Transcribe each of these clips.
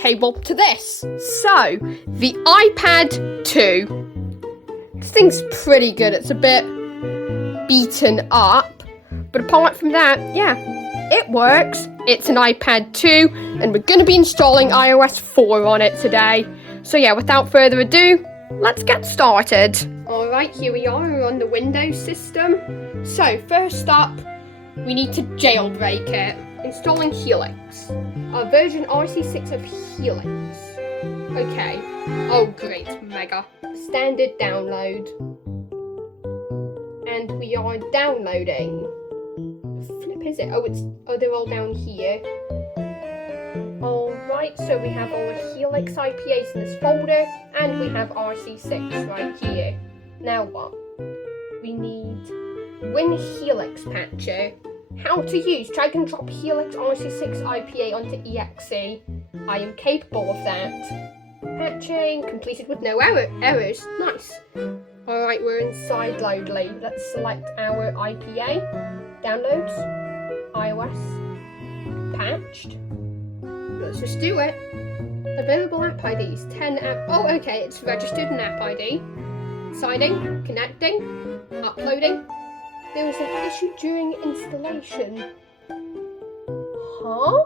cable to this. So, the iPad 2. This thing's pretty good. It's a bit beaten up. But apart from that, yeah, it works. It's an iPad 2, and we're going to be installing iOS 4 on it today. So yeah, without further ado, let's get started. Alright, here we are, we're on the Windows system. So, first up, we need to jailbreak it. Installing Helix. Version RC6 of Helix. Okay. Oh great, mega. Standard download. And we are downloading. Flip is it? Oh, they're all down here. Alright, so we have all the Helix IPAs in this folder, and we have RC6 right here. Now what? We need Win Helix Patcher. How to use drag and drop Helix RC6 IPA onto EXE. I am capable of that. Patching completed with no errors. Nice. Alright, we're inside Loadly. Let's select our IPA. Downloads. iOS. Patched. Let's just do it. Available app IDs. 10 app. Oh, okay, it's registered an app ID. Signing. Connecting. Uploading. There was an issue during installation. Huh?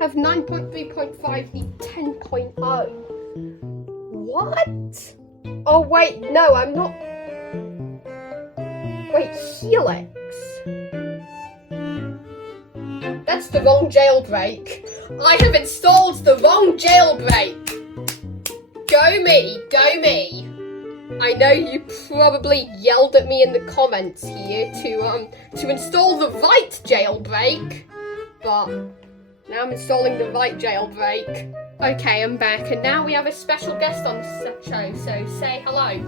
Have 9.3.5 need 10.0. What? Oh wait, no, I'm not. Wait, Helix. That's the wrong jailbreak. I have installed the wrong jailbreak. Go me, go me. I know you probably yelled at me in the comments here to install the right jailbreak, but now I'm installing the right jailbreak. Okay, I'm back, and now we have a special guest on the show, so say hello.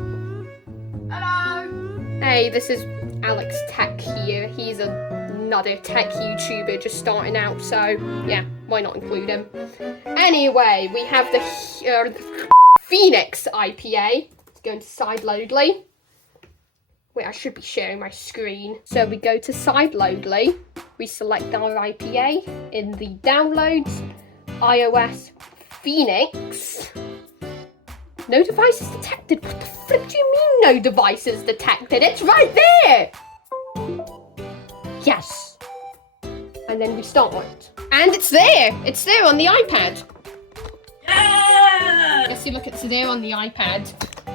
Hello! Hey, this is Alex Tech here. He's another tech YouTuber just starting out, so yeah, why not include him? Anyway, we have the Phoenix IPA. Go into Side Loadly. Wait, I should be sharing my screen. So we go to Side Loadly. We select our IPA in the Downloads, iOS Phoenix. No devices detected. What the flip do you mean no devices detected? It's right there! Yes. And then we start. And it's there! It's there on the iPad. Yeah! Yes, you look, it's there on the iPad.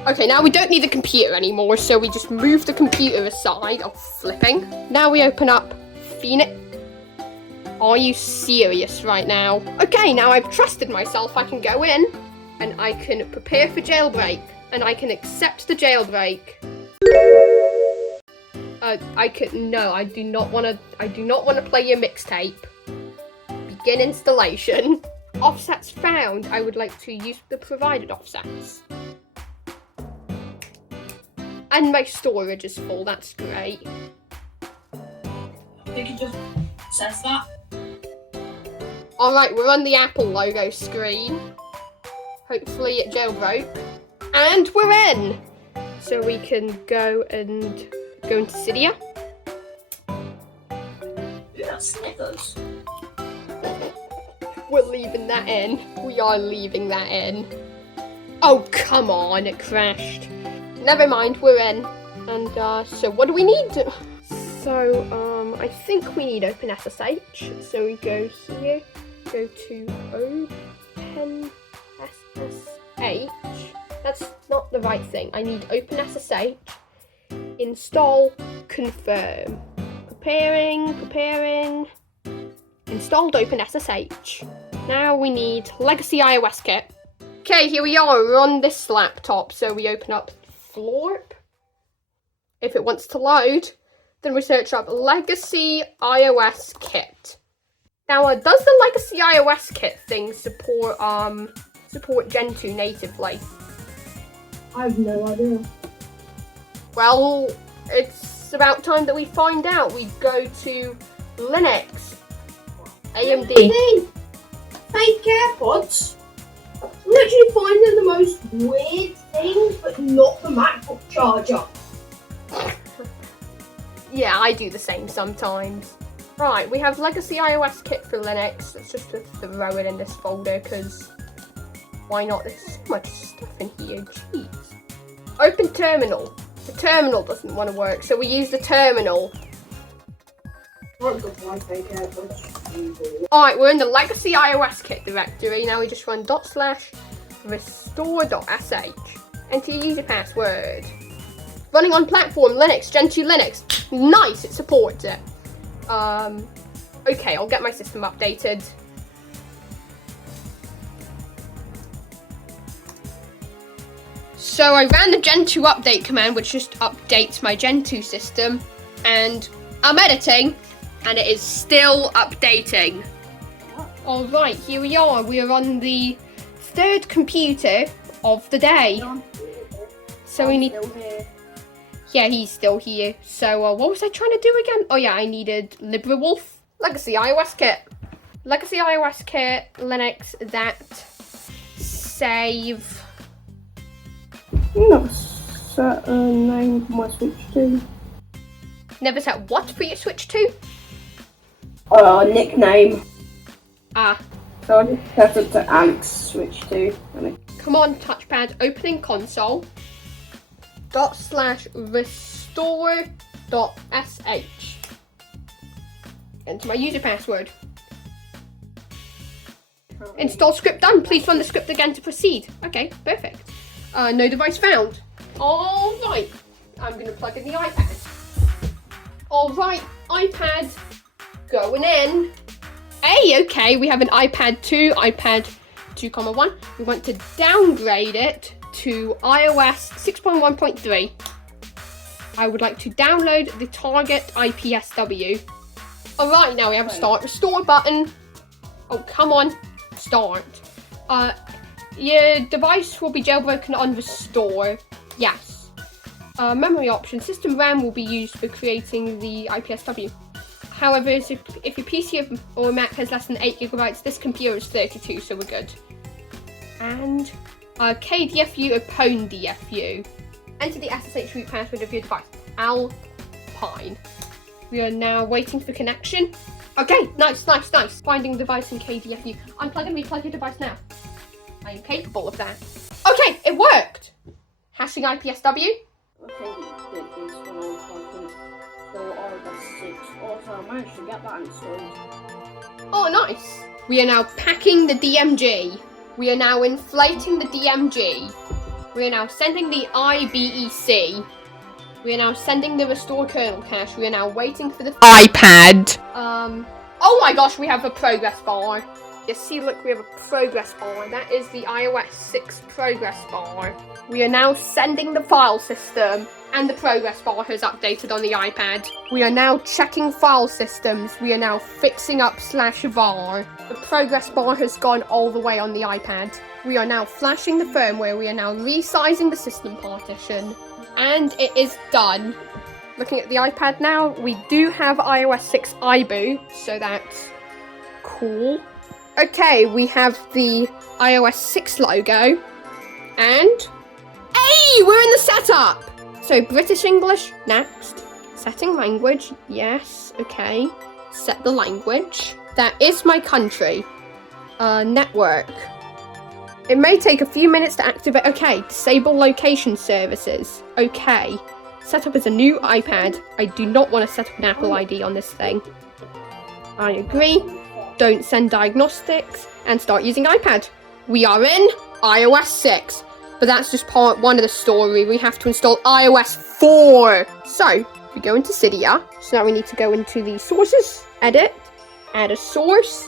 Okay, now we don't need the computer anymore, so we just move the computer aside. Oh, flipping. Now we open up Phoenix. Are you serious right now? Okay, now I've trusted myself. I can go in, and I can prepare for jailbreak, and I can accept the jailbreak. No, I do not want to play your mixtape. Begin installation. Offsets found. I would like to use the provided offsets. And my storage is full, that's great. I think it just says that. Alright, we're on the Apple logo screen. Hopefully it jailbroke. And we're in! So we can go into Cydia. Yeah, Snickers. We're leaving that in. We are leaving that in. Oh, come on, it crashed. Never mind, we're in. And, so what do we need? So, I think we need OpenSSH. So we go here, go to OpenSSH. That's not the right thing. I need OpenSSH. Install, confirm. Preparing. Installed OpenSSH. Now we need Legacy iOS Kit. Okay, here we are. We're on this laptop. So we open up Florp. If it wants to load, then we search up Legacy iOS Kit. Now, does the Legacy iOS Kit thing support Gentoo natively? I have no idea. Well, it's about time that we find out. We go to Linux, AMD. Fake AirPods. I'm literally finding the most weird things, but not the MacBook charger. Yeah, I do the same sometimes. Right, we have Legacy iOS Kit for Linux. Let's just throw it in this folder because Why not? There's so much stuff in here, jeez. Open terminal. The terminal doesn't want to work, so we use the terminal. Alright, we're in the legacy iOS kit directory. Now we just run /restore.sh. Enter your user password. Running on platform Linux, Gen 2 Linux. Nice, it supports it. Okay, I'll get my system updated. So I ran the Gen 2 update command, which just updates my Gen 2 system, and I'm editing, and it is still updating. Alright, here we are. We are on the third computer of the day. So we need... Yeah, he's still here. So what was I trying to do again? Oh yeah, I needed LibreWolf. Legacy iOS kit. Legacy iOS kit, Linux, that, save. Never set a name for my Switch 2. Never set what for your Switch 2? Nickname. Ah. So I just set it to Alex Switch 2. Come on, touchpad, opening console. /restore.sh. Enter my user password. Install script done. Please run the script again to proceed. Okay, perfect. No device found. Alright. I'm going to plug in the iPad. Alright, iPad going in. Hey, okay, we have an iPad 2, iPad 2.1. We want to downgrade it to iOS 6.1.3. I would like to download the target IPSW. Alright, now we have a start restore button. Oh, come on, start. Your device will be jailbroken on restore. Yes. Memory option, system RAM will be used for creating the IPSW. However, if your PC or Mac has less than 8 GB, this computer is 32, so we're good. And KDFU or Pwn DFU. Enter the SSH root password of your device. Alpine. We are now waiting for connection. Okay, nice. Finding device in KDFU. Unplug and replug your device now. I am capable of that. Okay, it worked. Hashing IPSW. I think it did this when I was typing. So I got 6. Also, I managed to get that installed. Oh, nice. We are now packing the DMG. We are now inflating the DMG. We are now sending the IBEC. We are now sending the restore kernel cache. We are now waiting for the iPad. Oh my gosh, we have a progress bar. You see, look, we have a progress bar. That is the iOS 6 progress bar. We are now sending the file system, and the progress bar has updated on the iPad. We are now checking file systems. We are now fixing up /var. The progress bar has gone all the way on the iPad. We are now flashing the firmware. We are now resizing the system partition, and it is done. Looking at the iPad now, we do have iOS 6 iBoot, so that's cool. Okay, we have the iOS 6 logo, and hey, we're in the setup! So British English, next. Setting language, yes, okay. Set the language. That is my country. Network. It may take a few minutes to activate. Okay, disable location services. Okay. Set up as a new iPad. I do not want to set up an Apple ID on this thing. I agree. Don't send diagnostics and start using iPad. We are in iOS 6. But that's just part 1 of the story. We have to install iOS 4. So, we go into Cydia. So now we need to go into the sources, edit, add a source,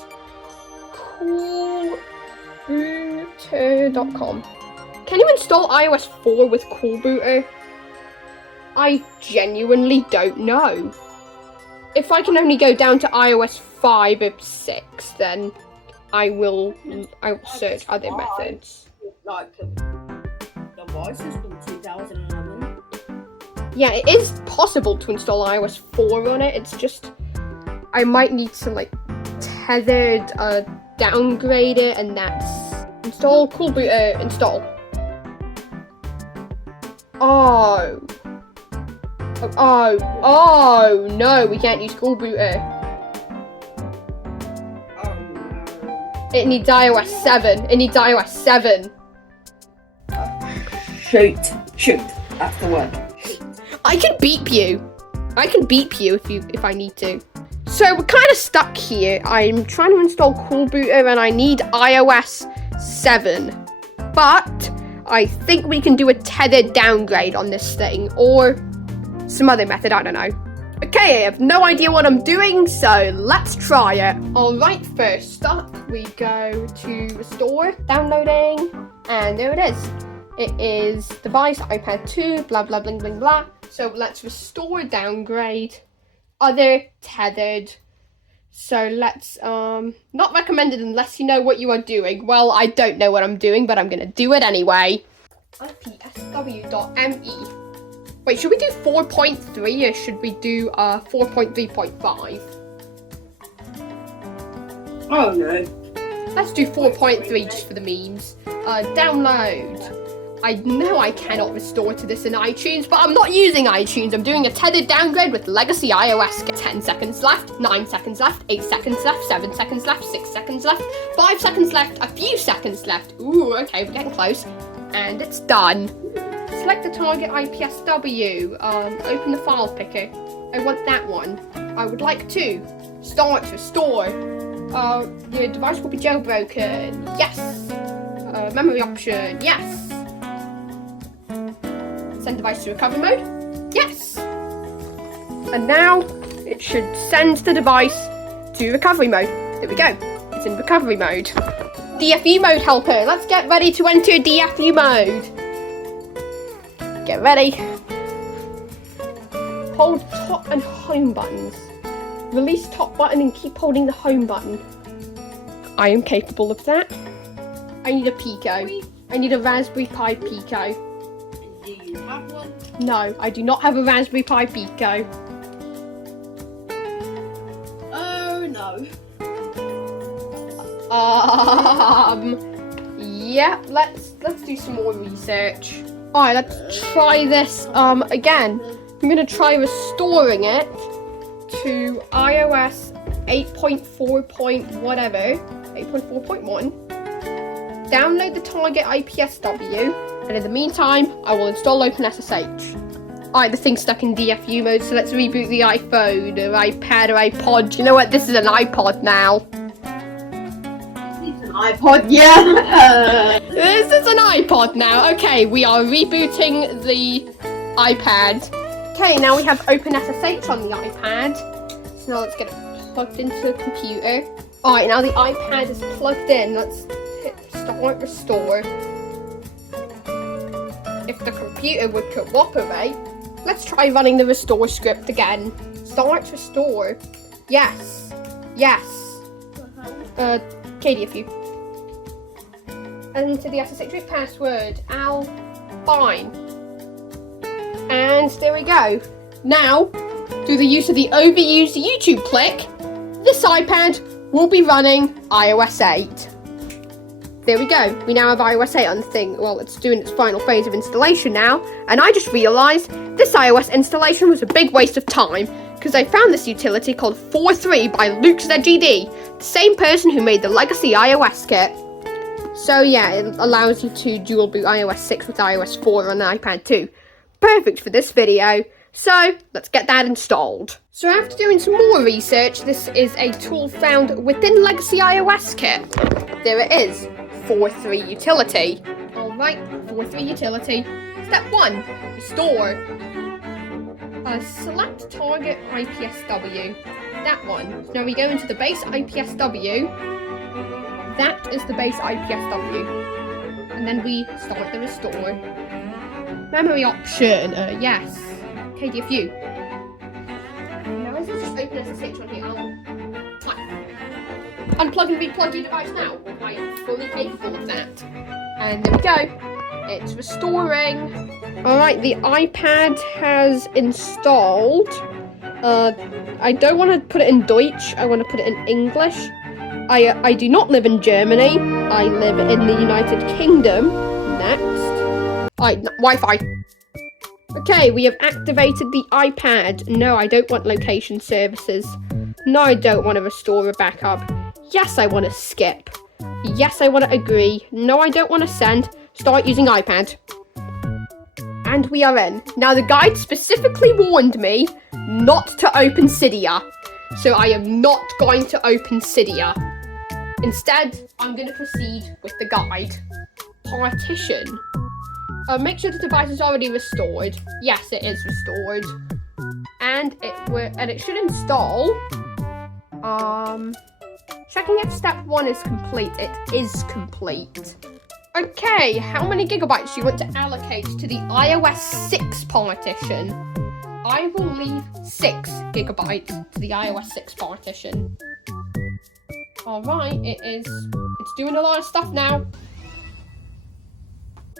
coolbooter.com. Can you install iOS 4 with Coolbooter? I genuinely don't know. If I can only go down to iOS 5 or 6, then I will search other methods. Like the devices from 2011. Yeah, it is possible to install iOS 4 on it. It's just I might need to tethered downgrade it, and that's install Coolbooter install. Oh no, we can't use Coolbooter. It needs iOS 7. It needs iOS 7. Shoot. That's the word. I can beep you. I can beep you if I need to. So we're kind of stuck here. I'm trying to install Cool Booter and I need iOS 7. But I think we can do a tethered downgrade on this thing or some other method, I don't know. Okay, I have no idea what I'm doing, so let's try it. Alright, first up, we go to Restore, Downloading, and there it is. It is device, iPad 2, blah, blah, bling, bling, blah. So let's restore, downgrade, other, tethered. So let's, not recommended unless you know what you are doing. Well, I don't know what I'm doing, but I'm going to do it anyway. ipsw.me. Wait, should we do 4.3 or should we do 4.3.5? Oh no. Let's do 4.3 just for the memes. Download. I know I cannot restore to this in iTunes, but I'm not using iTunes. I'm doing a tethered downgrade with legacy iOS. 10 seconds left, 9 seconds left, 8 seconds left, 7 seconds left, 6 seconds left, 5 seconds left, a few seconds left. Ooh, okay, we're getting close. And it's done. Select the target IPSW. Open the file picker. I want that one. I would like to start restore. Your device will be jailbroken. Yes. Memory option. Yes. Send device to recovery mode. Yes. And now it should send the device to recovery mode. There we go. It's in recovery mode. DFU mode helper. Let's get ready to enter DFU mode. Get ready. Hold top and home buttons. Release top button and keep holding the home button. I am capable of that. I need a Pico. I need a Raspberry Pi Pico. Do you have one? No, I do not have a Raspberry Pi Pico. Oh no. Yeah, let's do some more research. Alright, let's try this again. I'm gonna try restoring it to iOS 8.4 point whatever, 8.4.1. Download the target IPSW, and in the meantime, I will install OpenSSH. Alright, the thing's stuck in DFU mode, so let's reboot the iPhone or iPad or iPod. You know what? This is an iPod now. iPod, yeah. This is an iPod now. Okay, we are rebooting the iPad. Okay, now we have OpenSSH on the iPad. So now let's get it plugged into the computer. Alright, now the iPad is plugged in. Let's hit start restore. If the computer would cooperate, let's try running the restore script again. Start restore. Yes. Yes. KDFU. Enter the SSH password. Al. Fine. And there we go. Now, through the use of the overused YouTube click, this iPad will be running iOS 8. There we go. We now have iOS 8 on the thing. Well, it's doing its final phase of installation now. And I just realised this iOS installation was a big waste of time because I found this utility called 4.3 by LukeZGD, the same person who made the legacy iOS kit. So yeah, it allows you to dual boot iOS 6 with iOS 4 on the iPad 2. Perfect for this video. So let's get that installed. So after doing some more research, this is a tool found within Legacy iOS kit. There it is, 4.3 utility. Alright, 4.3 utility. Step 1, restore. Select target IPSW. That one. So now we go into the base IPSW. That is the base IPSW. And then we start the restore. Memory option, yes. KDFU. Now is this just OpenSSH on here? Unplug and replug your device now. I am fully capable of that. And there we go. It's restoring. Alright, the iPad has installed. I don't want to put it in Deutsch. I want to put it in English. I do not live in Germany. I live in the United Kingdom. Next. Wi-Fi. Okay, we have activated the iPad. No, I don't want location services. No, I don't want to restore a backup. Yes, I want to skip. Yes, I want to agree. No, I don't want to send. Start using iPad. And we are in. Now, the guide specifically warned me not to open Cydia. So I am not going to open Cydia. Instead, I'm going to proceed with the guide. Partition. Make sure the device is already restored. Yes, it is restored. And it should install. Checking if step 1 is complete. It is complete. Okay, how many gigabytes do you want to allocate to the iOS 6 partition? I will leave 6 gigabytes to the iOS 6 partition. Alright, it's doing a lot of stuff now.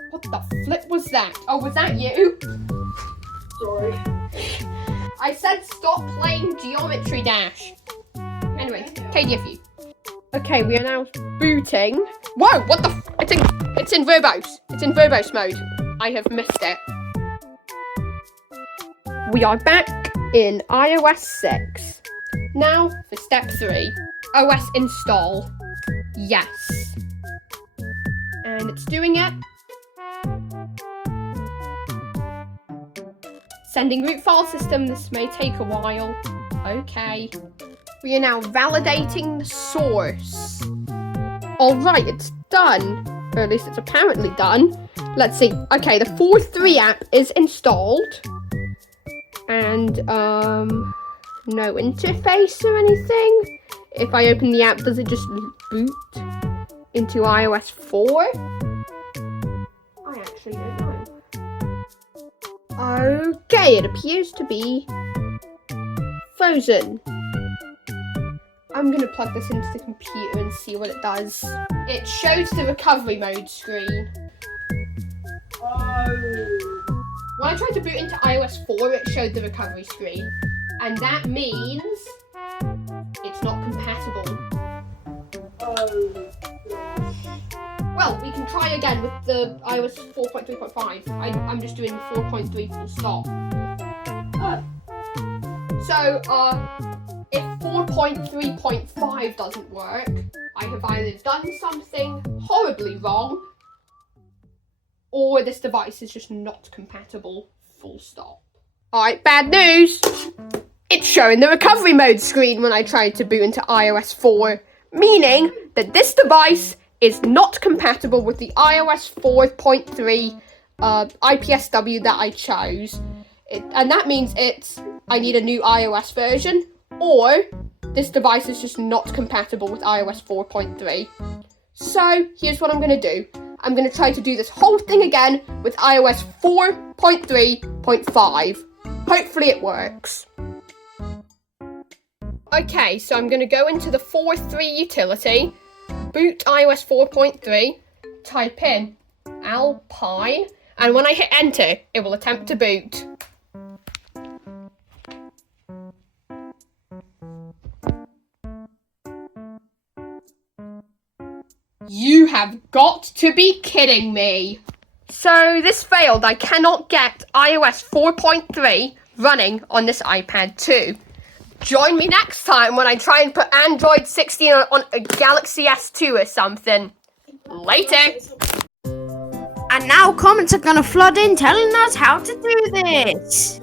What the flip was that? Oh, was that you? Sorry. I said stop playing Geometry Dash. Anyway, KDFU. Okay, we are now booting. Whoa, what the it's in verbose. It's in verbose mode. I have missed it. We are back in iOS 6. Now for step 3. OS install. Yes. And it's doing it. Sending root file system. This may take a while. Okay. We are now validating the source. Alright, it's done. Or at least it's apparently done. Let's see. Okay, the 4.3 app is installed. And, no interface or anything. If I open the app, does it just boot into iOS 4? I actually don't know. Okay, it appears to be frozen. I'm going to plug this into the computer and see what it does. It shows the recovery mode screen. Oh. When I tried to boot into iOS 4, it showed the recovery screen. And that means it's not compatible. Oh. Well, we can try again with the iOS 4.3.5. I'm just doing 4.3 full stop. Oh. So, if 4.3.5 doesn't work, I have either done something horribly wrong, or this device is just not compatible, full stop. Alright, bad news! It's showing the recovery mode screen when I tried to boot into iOS 4, meaning that this device is not compatible with the iOS 4.3 IPSW that I chose. And that means I need a new iOS version, or this device is just not compatible with iOS 4.3. So, here's what I'm going to do. I'm going to try to do this whole thing again with iOS 4.3.5. Hopefully it works. Okay, so I'm going to go into the 4.3 utility, boot iOS 4.3, type in Alpine, and when I hit enter, it will attempt to boot. You have got to be kidding me. So this failed. I cannot get iOS 4.3 running on this iPad 2. Join me next time when I try and put Android 16 on a Galaxy S2 or something. Later. And now comments are gonna flood in telling us how to do this.